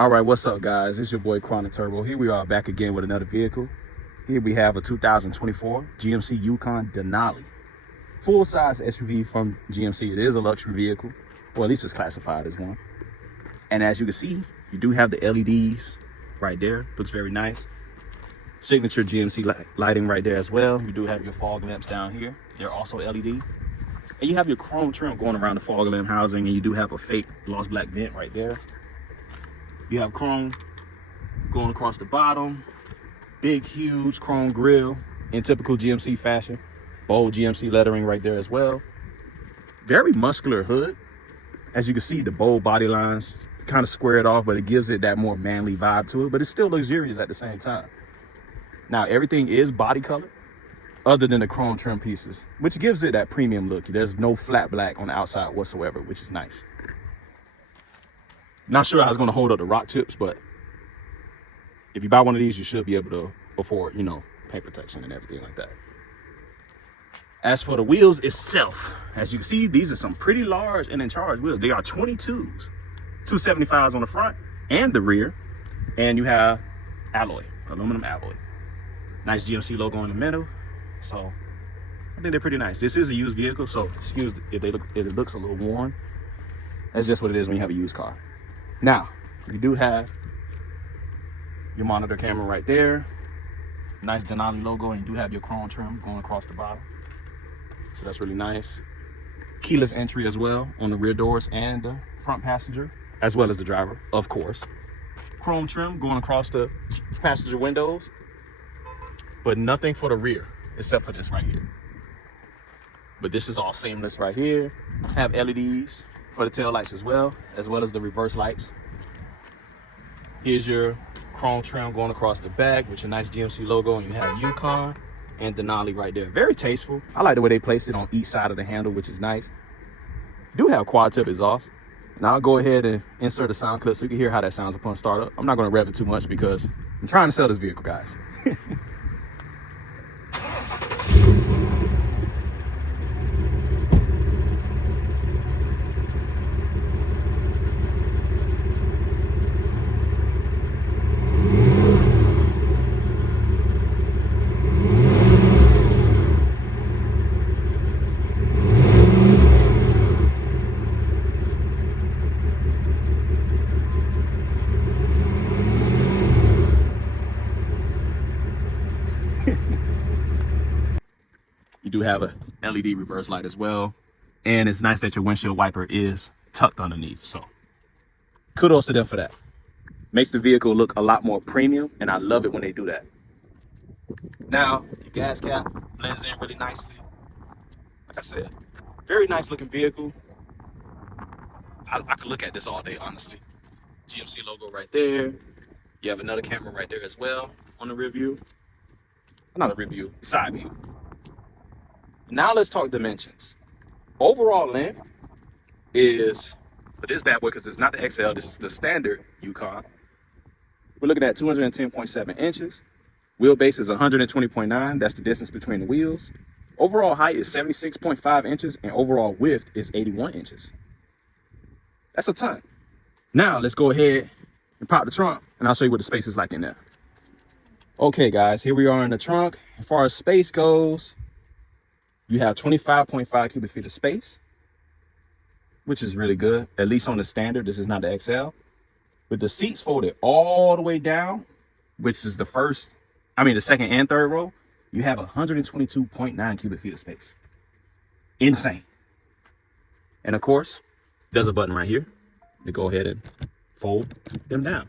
All right, what's up, guys? It's your boy ChronicTurbo. Here we are back again with another vehicle. Here we have a 2024 GMC Yukon Denali. Full-size SUV from GMC. It is a luxury vehicle, or at least it's classified as one. And as you can see, you do have the LEDs right there. Looks very nice. Signature GMC lighting right there as well. You do have your fog lamps down here. They're also LED. And you have your chrome trim going around the fog lamp housing, and you do have a fake gloss black vent right there. You have chrome going across the bottom. Big, huge chrome grille in typical GMC fashion. Bold GMC lettering right there as well. Very muscular hood. As you can see, the bold body lines kind of square it off, but it gives it that more manly vibe to it, but it's still luxurious at the same time. Now, everything is body color other than the chrome trim pieces, which gives it that premium look. There's no flat black on the outside whatsoever, which is nice. Not sure I was going to hold up the rock chips, but if you buy one of these, you should be able to afford, paint protection and everything like that. As for the wheels itself, as you can see, these are some pretty large and in charge wheels. They are 22s, 275s on the front and the rear, and you have alloy, aluminum alloy. Nice GMC logo in the middle, so I think they're pretty nice. This is a used vehicle, so excuse if it looks a little worn. That's just what it is when you have a used car. Now, you do have your monitor camera right there. Nice Denali logo, and you do have your chrome trim going across the bottom. So that's really nice. Keyless entry as well on the rear doors and the front passenger, as well as the driver, of course. Chrome trim going across the passenger windows, but nothing for the rear except for this right here. But this is all seamless right here. Have LEDs for the tail lights as well as the reverse lights. Here's your chrome trim going across the back with your nice GMC logo, and you have Yukon and Denali right there. Very tasteful. I like the way they place it on each side of the handle, which is nice. Do have quad tip exhaust. Now I'll go ahead and insert a sound clip so you can hear how that sounds upon startup. I'm not going to rev it too much because I'm trying to sell this vehicle, guys. You do have a LED reverse light as well, and it's nice that your windshield wiper is tucked underneath, so kudos to them for that. Makes the vehicle look a lot more premium, and I love it when they do that. Now, your gas cap blends in really nicely. Like I said, very nice looking vehicle. I could look at this all day, honestly. GMC logo right there. You have another camera right there as well on the rear view. Not a rear view, side view. Now let's talk dimensions. Overall length is, for this bad boy, because it's not the XL, this is the standard Yukon. We're looking at 210.7 inches. Wheelbase is 120.9. That's the distance between the wheels. Overall height is 76.5 inches, and overall width is 81 inches. That's a ton. Now let's go ahead and pop the trunk, and I'll show you what the space is like in there. Okay, guys, here we are in the trunk. As far as space goes, you have 25.5 cubic feet of space, which is really good, at least on the standard. This is not the XL. With the seats folded all the way down, which is the second and third row, you have 122.9 cubic feet of space. Insane. And of course, there's a button right here to go ahead and fold them down.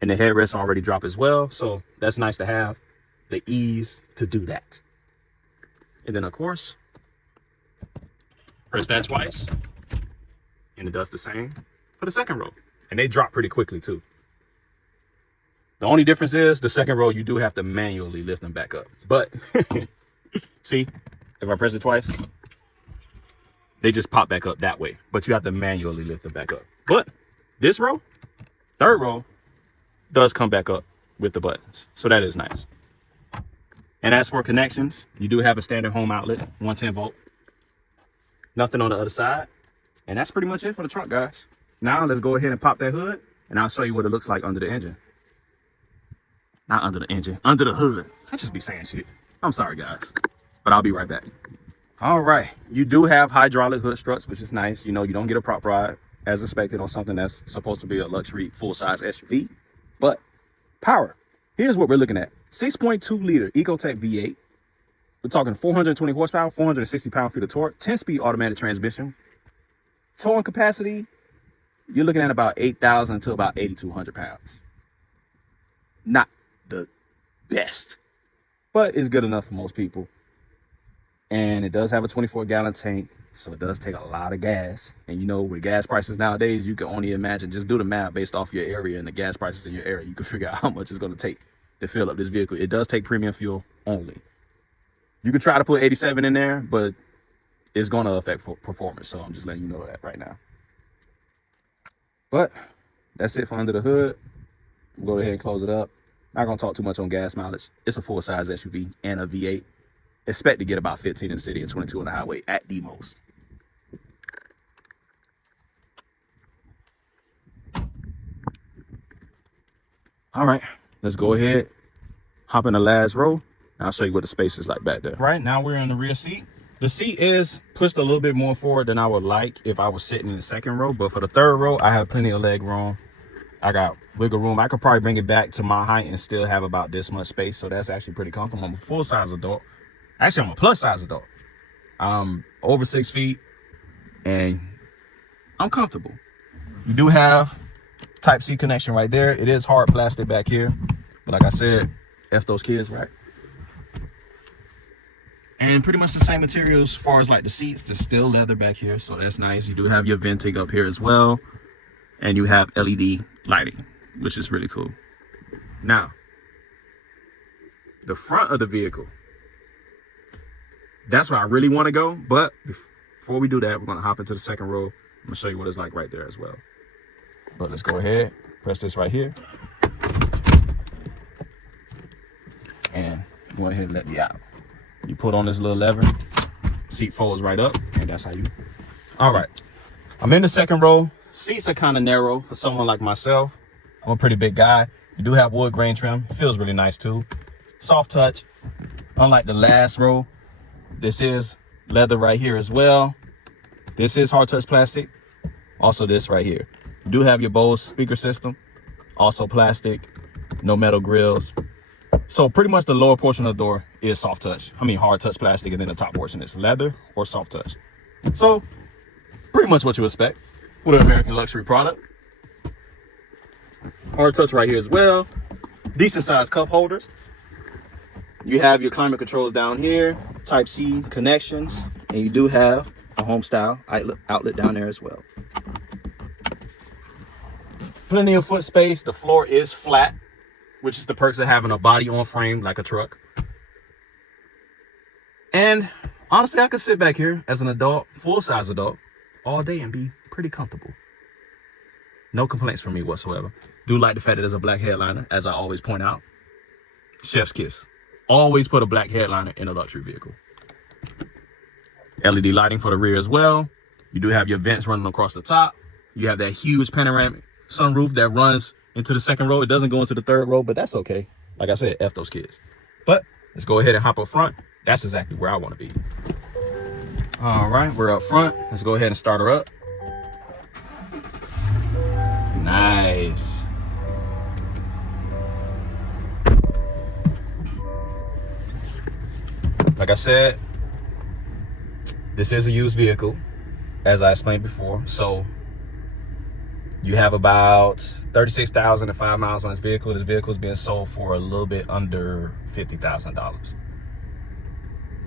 And the headrests already drop as well, so that's nice to have the ease to do that. And then of course, press that twice and it does the same for the second row, and they drop pretty quickly too. The only difference is the second row, you do have to manually lift them back up, but see, if I press it twice, they just pop back up that way, but you have to manually lift them back up. But this row, third row, does come back up with the buttons, so that is nice. And as for connections, you do have a standard home outlet, 110 volt. Nothing on the other side. And that's pretty much it for the trunk, guys. Now let's go ahead and pop that hood, and I'll show you what it looks like under the engine. Not under the engine, under the hood. I just be saying shit. I'm sorry, guys, but I'll be right back. All right, you do have hydraulic hood struts, which is nice. You know, you don't get a prop ride as expected on something that's supposed to be a luxury full-size SUV, but power. Here's what we're looking at. 6.2 liter Ecotec V8. We're talking 420 horsepower, 460 pound-feet of torque, 10-speed automatic transmission. Towing capacity, you're looking at about 8,000 to about 8,200 pounds. Not the best, but it's good enough for most people. And it does have a 24-gallon tank, so it does take a lot of gas. And you know, with gas prices nowadays, you can only imagine, just do the math based off your area and the gas prices in your area. You can figure out how much it's going to take to fill up this vehicle. It does take premium fuel only. You could try to put 87 in there, but it's going to affect performance. So I'm just letting you know that right now. But that's it for under the hood. We'll go ahead and close it up. Not going to talk too much on gas mileage. It's a full-size SUV and a V8. Expect to get about 15 in the city and 22 on the highway at the most. All right, let's go ahead, hop in the last row, and I'll show you what the space is like back there. Right now we're in the rear seat. The seat is pushed a little bit more forward than I would like if I was sitting in the second row, but for the third row, I have plenty of leg room. I got wiggle room. I could probably bring it back to my height and still have about this much space, so that's actually pretty comfortable. I'm a full-size adult. Actually, I'm a plus-size adult. I'm over 6 feet, and I'm comfortable. You do have Type-C connection right there. It is hard plastic back here, but like I said, F those kids, right? And pretty much the same material as far as like the seats. There's still leather back here, so that's nice. You do have your venting up here as well, and you have LED lighting, which is really cool. Now, the front of the vehicle, that's where I really want to go, but before we do that, we're going to hop into the second row. I'm going to show you what it's like right there as well. But let's go ahead, press this right here, and go ahead and let me out. You put on this little lever, seat folds right up, and that's how you. All right, I'm in the second row. Seats are kind of narrow for someone like myself. I'm a pretty big guy. You do have wood grain trim. It feels really nice too. Soft touch. Unlike the last row, this is leather right here as well. This is hard touch plastic. Also this right here. You do have your Bose speaker system. Also plastic, no metal grills. So pretty much the lower portion of the door is soft touch. I mean hard touch plastic, and then the top portion is leather or soft touch. So pretty much what you expect with an American luxury product. Hard touch right here as well. Decent sized cup holders. You have your climate controls down here, Type-C connections, and you do have a home style outlet down there as well. Plenty of foot space. The floor is flat, which is the perks of having a body on frame like a truck. And honestly, I could sit back here as an adult, full-size adult, all day and be pretty comfortable. No complaints from me whatsoever. Do like the fact that there's a black headliner, as I always point out. Chef's kiss. Always put a black headliner in a luxury vehicle. LED lighting for the rear as well. You do have your vents running across the top. You have that huge panoramic sunroof that runs into the second row. It doesn't go into the third row, but that's okay. Like I said, F those kids. But let's go ahead and hop up front. That's exactly where I want to be. All right, we're up front. Let's go ahead and start her up. Nice. Like I said, this is a used vehicle, as I explained before. So you have about 36,005 miles on this vehicle. This vehicle is being sold for a little bit under $50,000.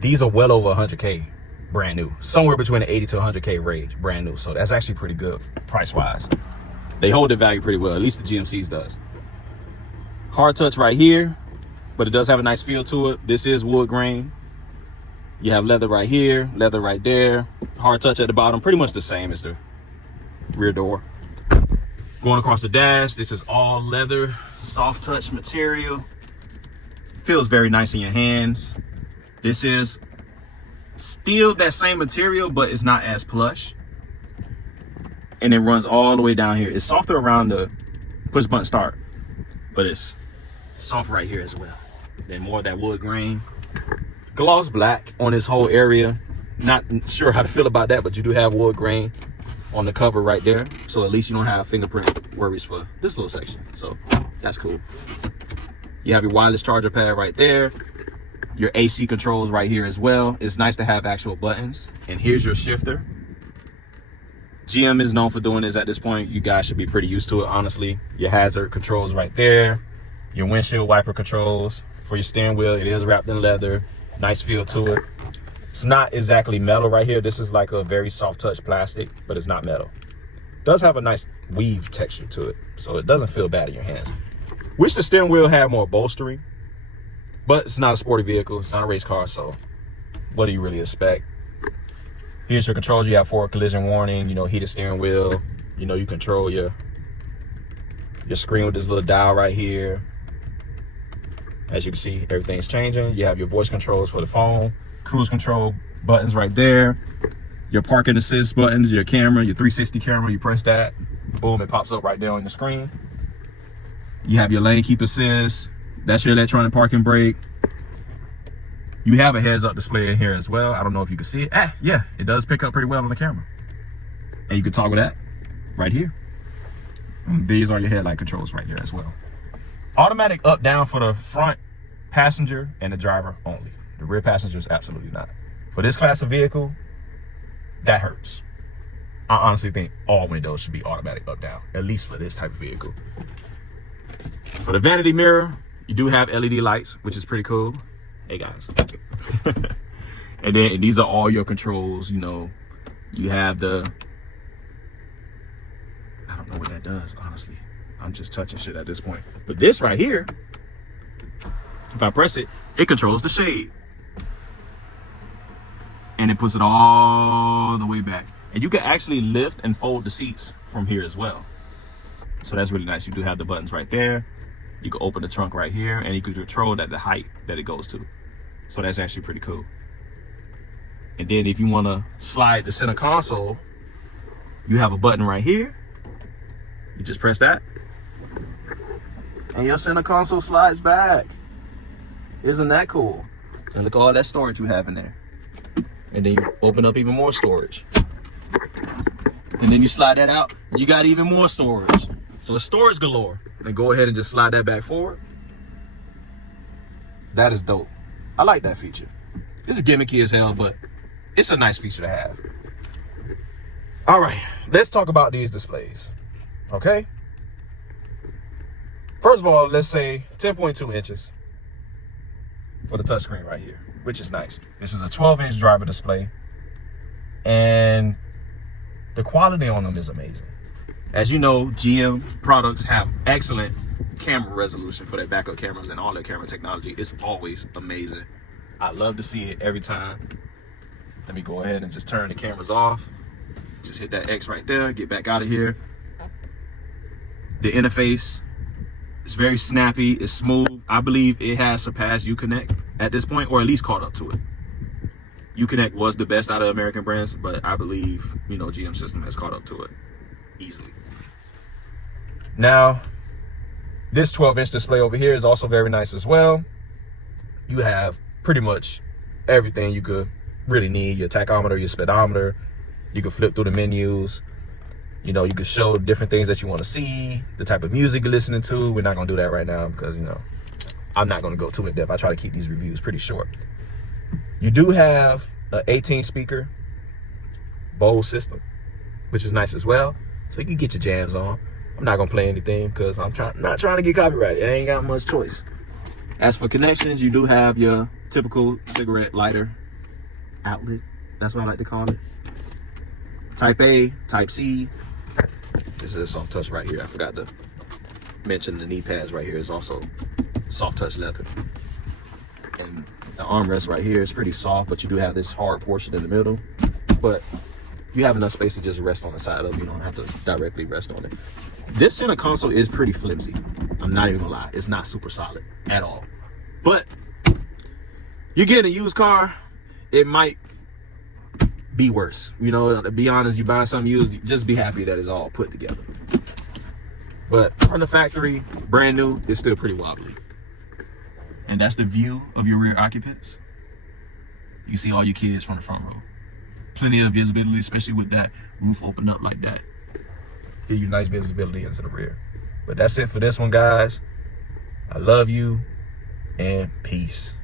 These are well over 100K brand new, somewhere between the 80 to 100K range, brand new. So that's actually pretty good price wise. They hold their value pretty well, at least the GMCs does. Hard touch right here, but it does have a nice feel to it. This is wood grain. You have leather right here, leather right there, hard touch at the bottom, pretty much the same as the rear door. Going across the dash, this is all leather, soft touch material. Feels very nice in your hands. This is still that same material, but it's not as plush. and it runs all the way down here. It's softer around the push button start, but it's soft right here as well. Then more of that wood grain. Gloss black on this whole area. Not sure how to feel about that, but you do have wood grain on the cover right there, so at least you don't have fingerprint worries for this little section, so that's cool. You have your wireless charger pad right there, your AC controls right here as well. It's nice to have actual buttons. And here's your shifter. GM is known for doing this at this point. You guys should be pretty used to it, honestly. Your hazard controls right there, your windshield wiper controls. For your steering wheel, it is wrapped in leather, nice feel to it. It's not exactly metal right here. This is like a very soft touch plastic, but it's not metal. It does have a nice weave texture to it, so it doesn't feel bad in your hands. Wish the steering wheel had more bolstering, but it's not a sporty vehicle. It's not a race car, so what do you really expect? Here's your controls. You have forward collision warning, heated steering wheel. You control your screen with this little dial right here. As you can see, everything's changing. You have your voice controls for the phone. Cruise control buttons right there, your parking assist buttons, your camera, your 360 camera. You press that, boom, it pops up right there on the screen. You have your lane keep assist. That's your electronic parking brake. You have a heads up display in here as well. I don't know if you can see it. Yeah, it does pick up pretty well on the camera. And you can toggle that right here. And these are your headlight controls right here as well. Automatic up down for the front passenger and the driver only. The rear passengers, absolutely not. For this class of vehicle, that hurts. I honestly think all windows should be automatic up down, at least for this type of vehicle. For the vanity mirror, you do have LED lights, which is pretty cool. Hey guys. And these are all your controls. You have the, I don't know what that does, honestly. I'm just touching shit at this point. But this right here, if I press it, it controls the shade. And it puts it all the way back. And you can actually lift and fold the seats from here as well. So that's really nice. You do have the buttons right there. You can open the trunk right here, and you can control that the height that it goes to. So that's actually pretty cool. And then if you want to slide the center console, you have a button right here. You just press that, and your center console slides back. Isn't that cool? And look at all that storage you have in there. And then you open up even more storage. And then you slide that out, and you got even more storage. So it's storage galore. And go ahead and just slide that back forward. That is dope. I like that feature. It's gimmicky as hell, but it's a nice feature to have. All right, let's talk about these displays. Okay? First of all, let's say 10.2 inches for the touchscreen right here, which is nice. This is a 12-inch driver display, and the quality on them is amazing. As you know, GM products have excellent camera resolution for their backup cameras, and all their camera technology is always amazing. I love to see it every time. Let me go ahead and just turn the cameras off. Just hit that X right there, get back out of here. The interface is very snappy, it's smooth. I believe it has surpassed Uconnect at this point, or at least caught up to it. Uconnect was the best out of American brands, but I believe, GM system has caught up to it easily. Now, this 12-inch display over here is also very nice as well. You have pretty much everything you could really need. Your tachometer, your speedometer. You can flip through the menus. You can show different things that you want to see, the type of music you're listening to. We're not going to do that right now because, I'm not going to go too in depth. I try to keep these reviews pretty short. You do have an 18-speaker Bose system, which is nice as well. So you can get your jams on. I'm not going to play anything because I'm not trying to get copyrighted. I ain't got much choice. As for connections, you do have your typical cigarette lighter outlet. That's what I like to call it. Type A, Type C. This is a soft touch right here. I forgot to mention the knee pads right here is also soft touch leather. And the armrest right here is pretty soft, but you do have this hard portion in the middle. But you have enough space to just rest on the side of it. You don't have to directly rest on it. This center console is pretty flimsy. I'm not even gonna lie. It's not super solid at all. But you get a used car, it might be worse. You know, to be honest, you buy something used, just be happy that it's all put together. But from the factory, brand new, it's still pretty wobbly. And that's the view of your rear occupants. You can see all your kids from the front row. Plenty of visibility, especially with that roof open up like that. Give you nice visibility into the rear. But that's it for this one, guys. I love you, and peace.